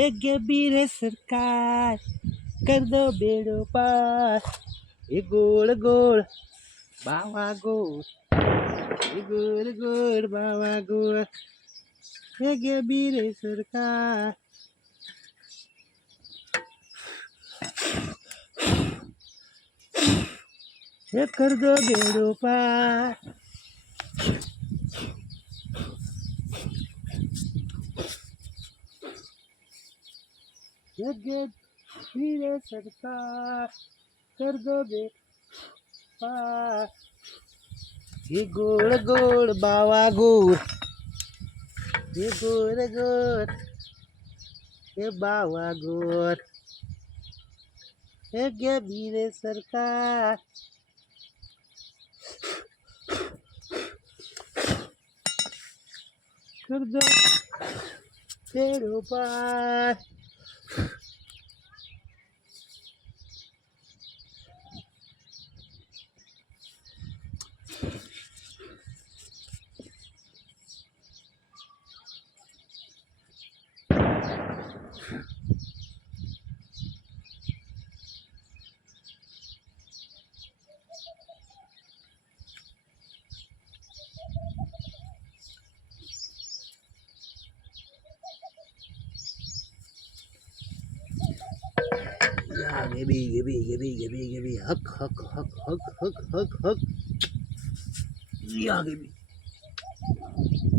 एक गंभीर सरकार कर दो बेड़ो पार ये गोल गोल बावा गोल ये गोल गोल बावा गोल एक गंभीर सरकार ये कर दो बेड़ो पार धीरे सरकार कर दो बे पार ये गोल गोल बावा गोल ये गोल गोल ये बावा गोल ये धीरे सरकार कर दो बेड़ो पार Yeah, give me, hug. Yeah, give me.